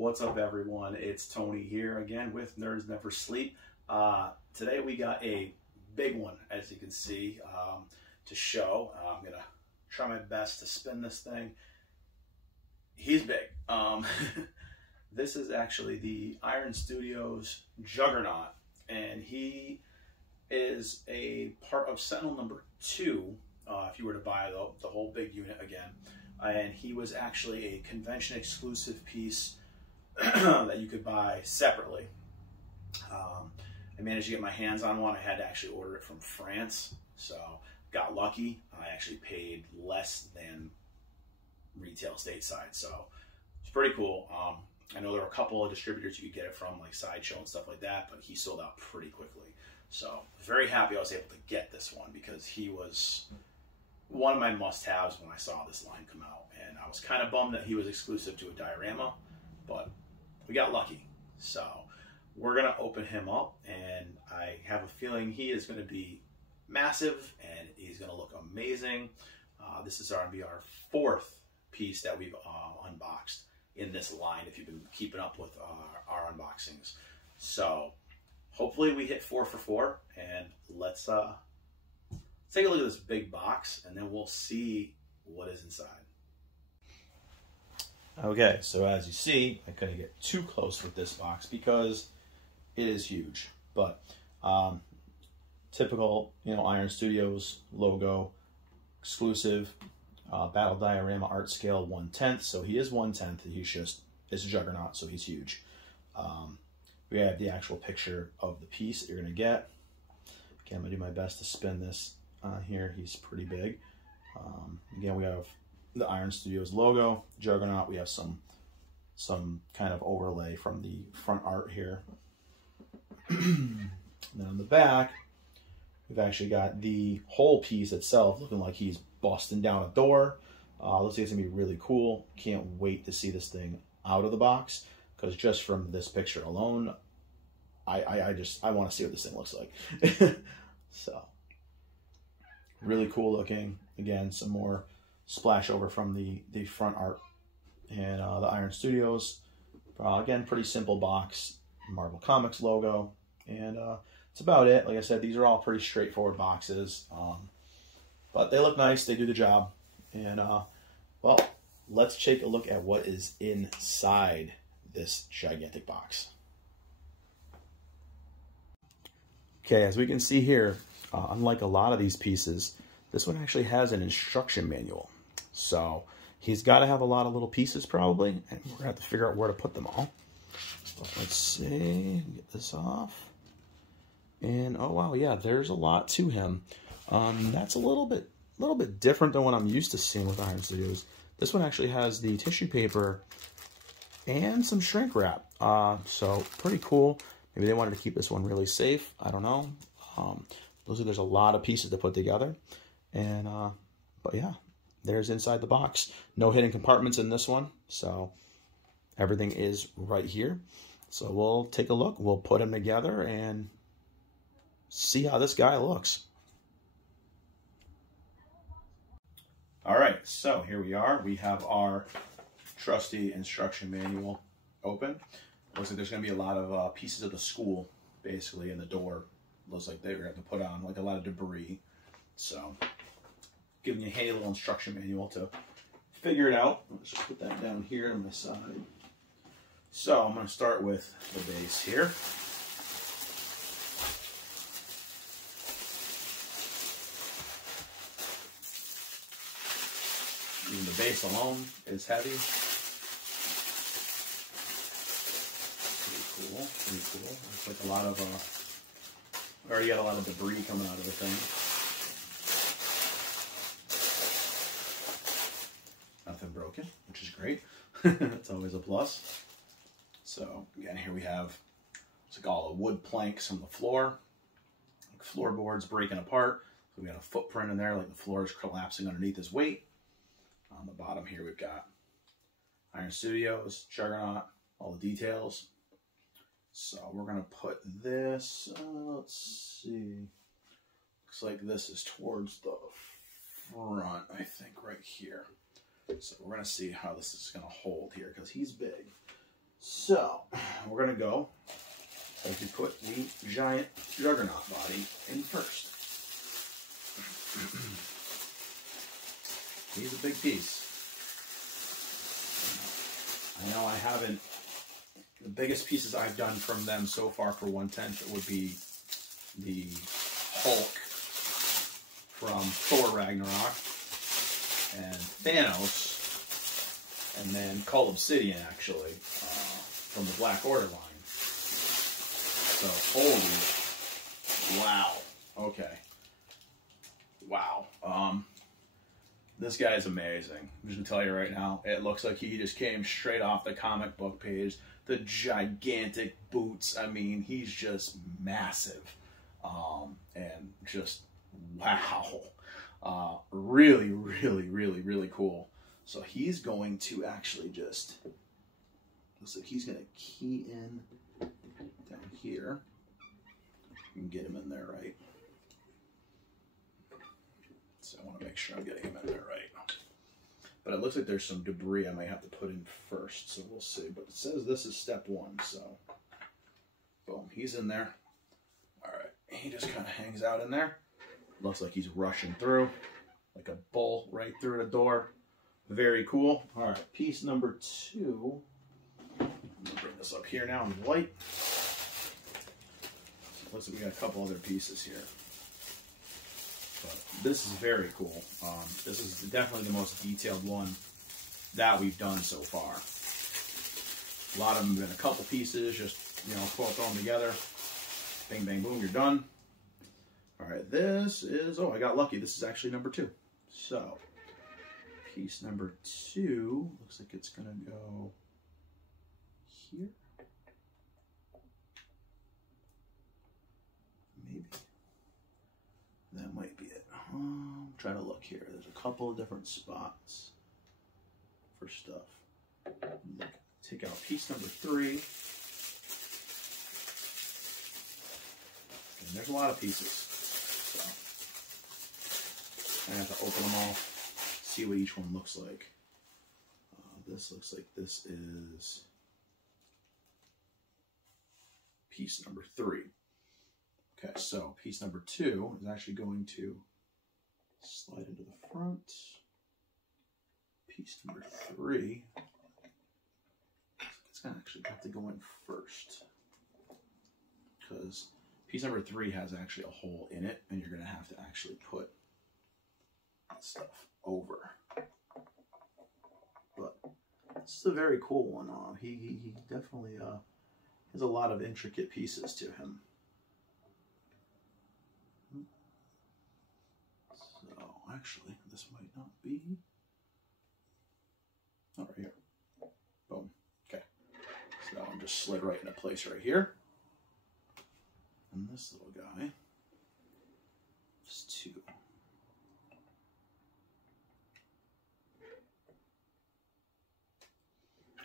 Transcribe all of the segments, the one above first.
What's up, everyone? It's Tony here again with Nerds Never Sleep. Today we got a big one, as you can see, to show. I'm gonna try my best to spin this thing. He's big. This is actually the Iron Studios Juggernaut, and he is a part of Sentinel number 2. If you were to buy the whole big unit again, and he was actually a convention exclusive piece that you could buy separately. I managed to get my hands on one. I had to actually order it from France, so got lucky. I actually paid less than retail stateside, so it's pretty cool. I know there were a couple of distributors you could get it from, like Sideshow and stuff like that, but he sold out pretty quickly. So very happy I was able to get this one because he was one of my must-haves when I saw this line come out, and I was kind of bummed that he was exclusive to a diorama, but we got lucky. So we're gonna open him up, and I have a feeling he is gonna be massive and he's gonna look amazing. This is gonna be our 4th piece that we've unboxed in this line, if you've been keeping up with our unboxings. So hopefully we hit 4 for 4, and let's take a look at this big box, and then we'll see what is inside. Okay, so as you see, I couldn't get too close with this box because it is huge. But typical, Iron Studios logo, exclusive, battle diorama, art scale 1/10. So he is 1/10. It's a Juggernaut, so he's huge. We have the actual picture of the piece that you're gonna get. Okay, I'm gonna do my best to spin this here. He's pretty big. Again, we have the Iron Studios logo, Juggernaut. We have some kind of overlay from the front art here. And then on the back, we've actually got the whole piece itself looking like he's busting down a door. Looks like it's gonna be really cool. Can't wait to see this thing out of the box, because just from this picture alone, I want to see what this thing looks like. So really cool looking. Again, some more splash over from the front art and the Iron Studios. Again, pretty simple box, Marvel Comics logo, and that's about it. Like I said, these are all pretty straightforward boxes, but they look nice. They do the job. And well, let's take a look at what is inside this gigantic box. Okay, as we can see here, unlike a lot of these pieces, this one actually has an instruction manual. So he's got to have a lot of little pieces probably, and we're going to have to figure out where to put them all. But let's see, get this off. And oh wow, yeah, there's a lot to him. That's a little bit different than what I'm used to seeing with Iron Studios. This one actually has the tissue paper and some shrink wrap. So pretty cool. Maybe they wanted to keep this one really safe. I don't know. There's a lot of pieces to put together. And but yeah, there's inside the box. No hidden compartments in this one, so everything is right here. So we'll take a look. We'll put them together and see how this guy looks. All right, so here we are. We have our trusty instruction manual open. Looks like there's going to be a lot of pieces of the school, basically, in the door. Looks like they're going to have to put on like a lot of debris. So, giving you a handy little instruction manual to figure it out. Let's just put that down here on my side. So, I'm going to start with the base here. Even the base alone is heavy. Pretty cool, pretty cool. Looks like a lot of, already got a lot of debris coming out of the thing. Nothing broken, which is great. That's always a plus. So again, here we have, it's like all the wood planks from the floor. Like floorboards breaking apart. So we got a footprint in there, like the floor is collapsing underneath his weight. On the bottom here, we've got Iron Studios, Juggernaut, all the details. So we're going to put this, let's see, looks like this is towards the front, I think, right here. So we're going to see how this is going to hold here, because he's big. So we're gonna go as we put the giant Juggernaut body in first. He's a big piece. I know I haven't, the biggest pieces I've done from them so far for 1/10 would be the Hulk from Thor Ragnarok and Thanos, and then Cull Obsidian actually from the Black Order line. So holy wow. Okay. Wow. This guy is amazing. I'm just gonna tell you right now, it looks like he just came straight off the comic book page. The gigantic boots. I mean, he's just massive. And just wow. Really, really, really, really cool. So he's going to actually just, looks like he's gonna key in down here. You can get him in there right. So I want to make sure I'm getting him in there right. But it looks like there's some debris I might have to put in first, so we'll see. But it says this is step 1, so boom, he's in there. All right, he just kind of hangs out in there. Looks like he's rushing through like a bull right through the door. Very cool. All right, piece number 2. I'm gonna bring this up here now in white. Looks like we got a couple other pieces here. But this is very cool. This is definitely the most detailed one that we've done so far. A lot of them have been a couple pieces, just, you know, throw them together. Bang, bang, boom, you're done. All right, this is, oh, I got lucky. This is actually number 2. So, piece number 2, looks like it's gonna go here. Maybe. That might be it. I'm trying to look here. There's a couple of different spots for stuff. Look, take out piece number 3. And there's a lot of pieces. So I have to open them all, see what each one looks like. This looks like this is piece number 3. Okay, so piece number 2 is actually going to slide into the front. Piece number 3, it's going to actually have to go in first, because piece number 3 has actually a hole in it, and you're going to have to actually put that stuff over. But this is a very cool one. He definitely has a lot of intricate pieces to him. Actually, this might not be. Oh, right here. Boom. Okay. So that one just slid right into place right here. And this little guy is 2.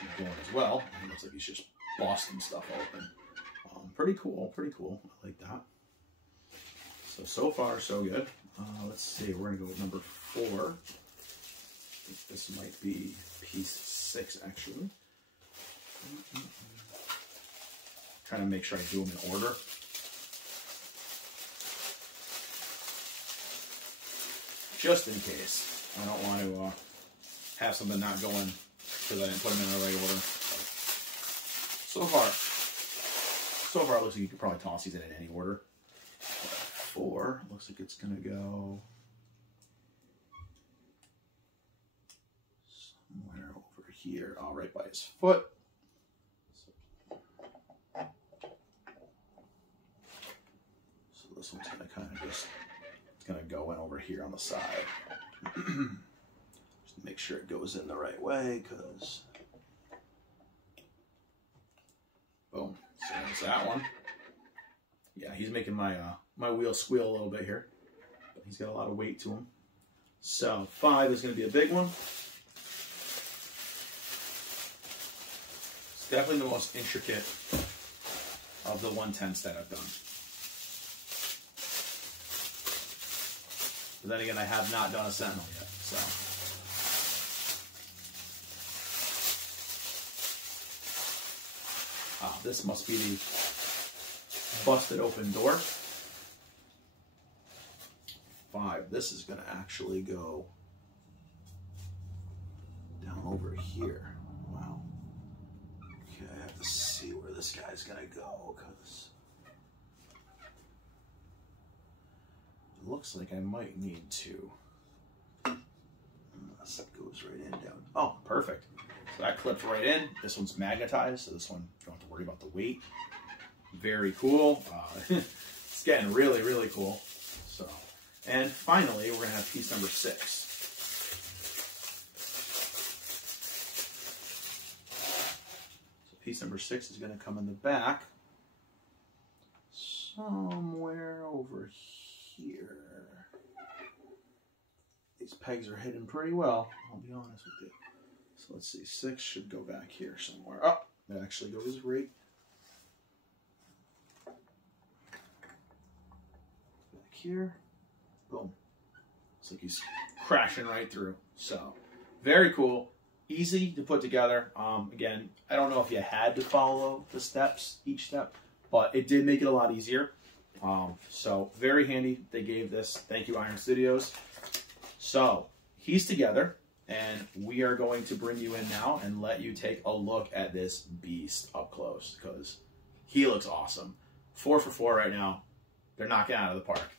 He's going as well. It looks like he's just bossing stuff open. Pretty cool. Pretty cool. I like that. So far, so good. Let's see, we're going to go with number 4. I think this might be piece 6, actually. Trying to make sure I do them in order. Just in case. I don't want to have something not going because I didn't put them in the right order. So far it looks like you could probably toss these in any order. 4 looks like it's gonna go somewhere over here, right by his foot. So this one's gonna kind of just, it's gonna go in over here on the side. Just make sure it goes in the right way, because boom. So there's that one. Yeah, he's making my my wheel squeal a little bit here, but he's got a lot of weight to him. So 5 is going to be a big one. It's definitely the most intricate of the 1/10s that I've done. But then again, I have not done a Sentinel yet, so. This must be the busted open door. 5. This is going to actually go down over here. Wow. Okay, I have to see where this guy's going to go, because it looks like I might need to. Unless it goes right in down. Oh, perfect. So that clips right in. This one's magnetized, so this one you don't have to worry about the weight. Very cool. It's getting really, really cool. So, and finally, we're going to have piece number 6. So piece number 6 is going to come in the back, somewhere over here. These pegs are hidden pretty well, I'll be honest with you. So let's see, 6 should go back here somewhere. Oh, it actually goes right back here. Boom. Looks like he's crashing right through. So, very cool. Easy to put together. Again, I don't know if you had to follow the steps, each step, but it did make it a lot easier. So, very handy. They gave this. Thank you, Iron Studios. So, he's together, and we are going to bring you in now and let you take a look at this beast up close, because he looks awesome. 4 for 4 right now. They're knocking it out of the park.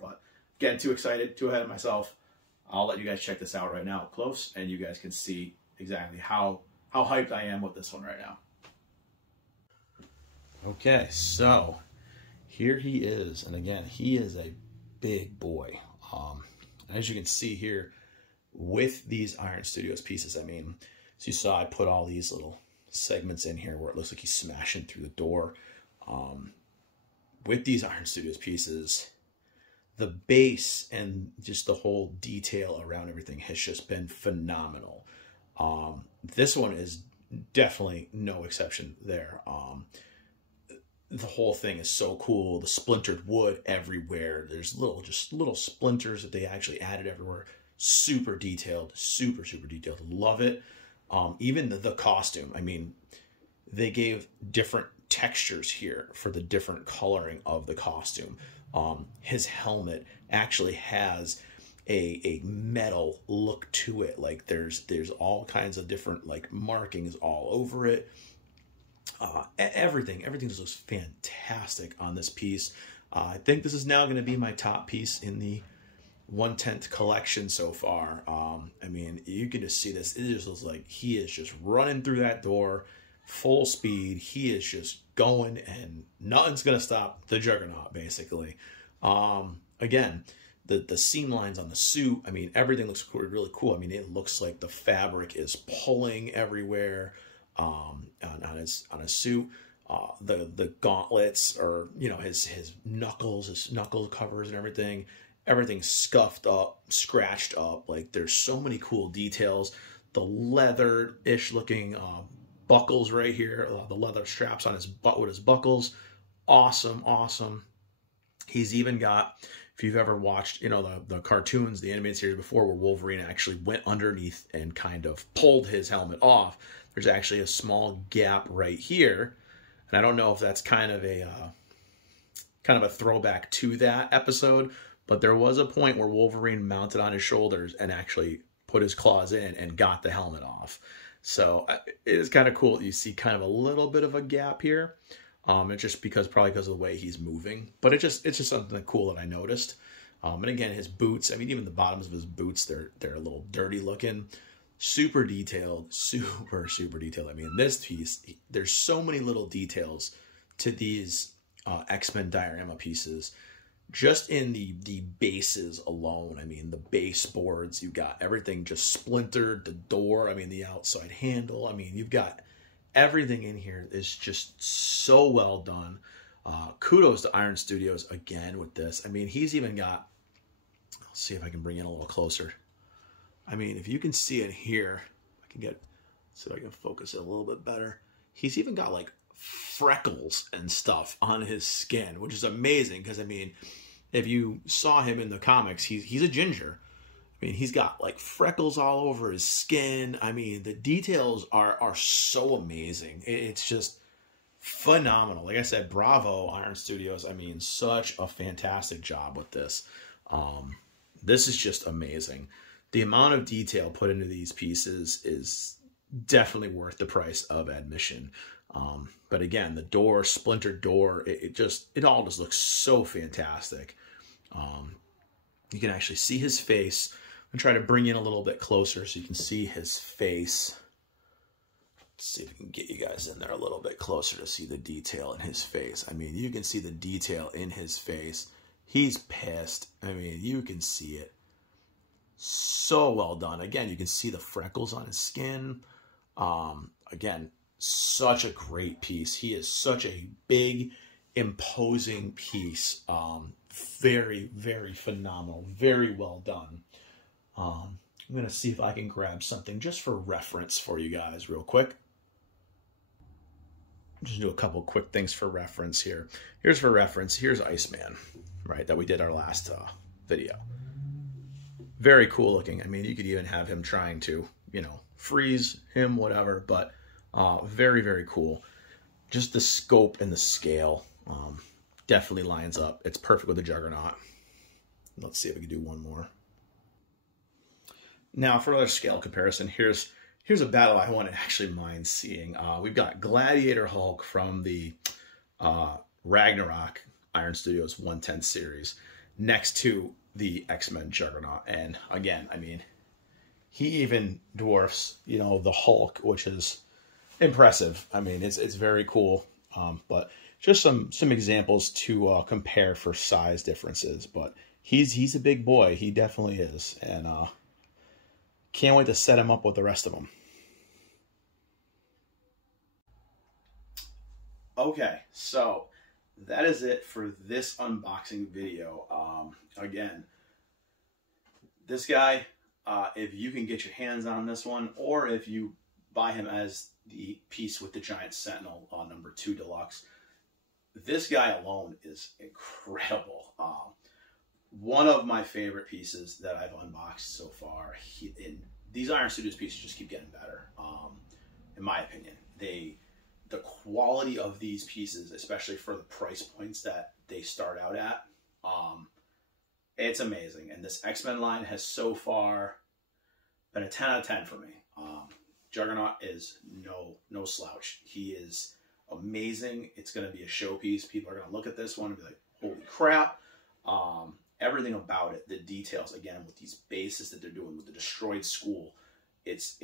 But getting too excited, too ahead of myself. I'll let you guys check this out right now up close, and you guys can see exactly how hyped I am with this one right now. Okay, so here he is, and again, he is a big boy. As you can see here, with these Iron Studios pieces, I mean, as you saw, I put all these little segments in here where it looks like he's smashing through the door. With these Iron Studios pieces, the base and just the whole detail around everything has just been phenomenal. This one is definitely no exception there. The whole thing is so cool. The splintered wood everywhere. There's just little splinters that they actually added everywhere. Super detailed, super detailed. Love it. Even the costume. I mean, they gave different textures here for the different coloring of the costume. His helmet actually has a metal look to it. Like there's all kinds of different like markings all over it. Everything just looks fantastic on this piece. I think this is now going to be my top piece in the 1/10 collection so far. I mean, you can just see this. It just looks like he is just running through that door full speed. He is just going, and nothing's going to stop the Juggernaut, basically. Again, the seam lines on the suit, I mean, everything looks really cool. I mean, it looks like the fabric is pulling everywhere on his suit. The gauntlets, or you know, his knuckle covers and everything. Everything's scuffed up, scratched up. Like, there's so many cool details. The leather-ish looking buckles right here, the leather straps on his butt with his buckles. Awesome. He's even got, if you've ever watched, you know, the cartoons, the animated series before, where Wolverine actually went underneath and kind of pulled his helmet off, there's actually a small gap right here. And I don't know if that's kind of a throwback to that episode, but there was a point where Wolverine mounted on his shoulders and actually put his claws in and got the helmet off. So it is kind of cool. You see kind of a little bit of a gap here. It's just probably because of the way he's moving. But it's just something cool that I noticed. And again, his boots, I mean, even the bottoms of his boots, they're a little dirty looking. Super detailed, super detailed. I mean, this piece, there's so many little details to these X-Men diorama pieces. Just in the bases alone, I mean, the baseboards, you've got everything just splintered, the door, I mean, the outside handle, I mean, you've got everything in here is just so well done. Kudos to Iron Studios again with this. I mean, he's even got, let's see if I can bring in a little closer. I mean, if you can see it here, see if I can focus it a little bit better. He's even got like freckles and stuff on his skin, which is amazing because, I mean, if you saw him in the comics, he's a ginger. I mean, he's got like freckles all over his skin. I mean, the details are so amazing. It's just phenomenal. Like I said, bravo, Iron Studios. I mean, such a fantastic job with this. This is just amazing. The amount of detail put into these pieces is definitely worth the price of admission. But again, the door, splintered door, it all just looks so fantastic. You can actually see his face. I'm going to try to bring in a little bit closer so you can see his face. Let's see if we can get you guys in there a little bit closer to see the detail in his face. I mean, you can see the detail in his face. He's pissed. I mean, you can see it. So well done. Again, you can see the freckles on his skin. Again, such a great piece. He is such a big, imposing piece. Very, very phenomenal. Very well done. I'm going to see if I can grab something just for reference for you guys real quick. Just do a couple quick things for reference here. Here's for reference. Here's Iceman, right, that we did our last video. Very cool looking. I mean, you could even have him trying to, you know, freeze him, whatever, but very, very cool. Just the scope and the scale definitely lines up. It's perfect with the Juggernaut. Let's see if we can do one more. Now, for another scale comparison, here's a battle I wouldn't actually mind seeing. We've got Gladiator Hulk from the Ragnarok Iron Studios 110 series next to the X-Men Juggernaut. And again, I mean, he even dwarfs, you know, the Hulk, which is impressive. I mean, it's very cool. But just some examples to compare for size differences. But he's a big boy. He definitely is. And can't wait to set him up with the rest of them. Okay, so that is it for this unboxing video. Again, this guy, if you can get your hands on this one, or if you buy him as the piece with the Giant Sentinel number 2 Deluxe, this guy alone is incredible. One of my favorite pieces that I've unboxed so far. These Iron Studios pieces just keep getting better, in my opinion. The quality of these pieces, especially for the price points that they start out at, it's amazing. And this X-Men line has so far been a 10 out of 10 for me. Juggernaut is no slouch. He is amazing. It's going to be a showpiece. People are going to look at this one and be like, holy crap. Everything about it, the details, again, with these bases that they're doing with the destroyed school, it's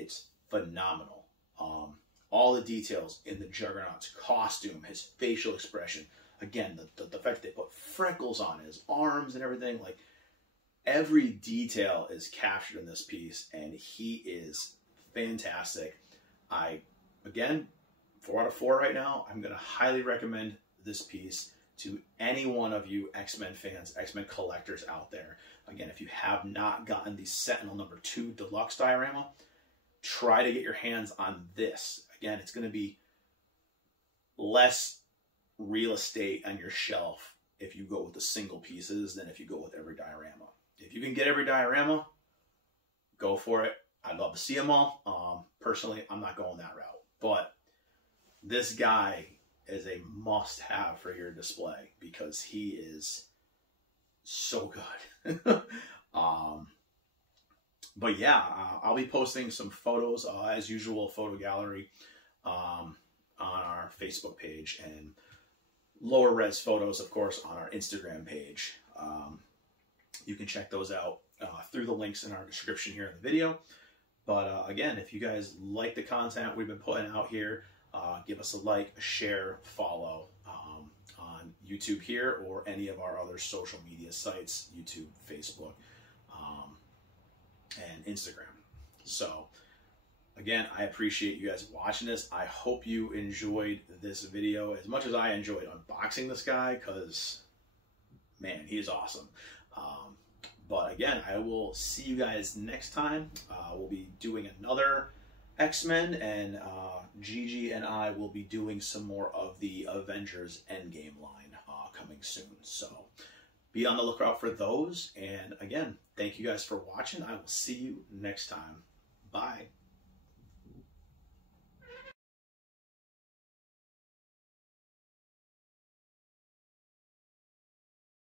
phenomenal. All the details in the Juggernaut's costume, his facial expression, again, the fact that they put freckles on his arms and everything, like every detail is captured in this piece, and he is fantastic. Again, 4 out of 4 right now. I'm going to highly recommend this piece to any one of you X-Men fans, X-Men collectors out there. Again, if you have not gotten the Sentinel number 2 Deluxe diorama, try to get your hands on this. Again, it's going to be less real estate on your shelf if you go with the single pieces than if you go with every diorama. If you can get every diorama, go for it. I'd love to see them all. Personally, I'm not going that route. But this guy is a must-have for your display because he is so good. But yeah, I'll be posting some photos, as usual, photo gallery, on our Facebook page, and lower res photos, of course, on our Instagram page. You can check those out through the links in our description here in the video. But again, if you guys like the content we've been putting out here, give us a like, a share, follow on YouTube here or any of our other social media sites, YouTube, Facebook, and Instagram. So again, I appreciate you guys watching this. I hope you enjoyed this video as much as I enjoyed unboxing this guy, because man, he is awesome. But again, I will see you guys next time. We'll be doing another X-Men, and Gigi and I will be doing some more of the Avengers Endgame line coming soon. So be on the lookout for those. And again, thank you guys for watching. I will see you next time. Bye.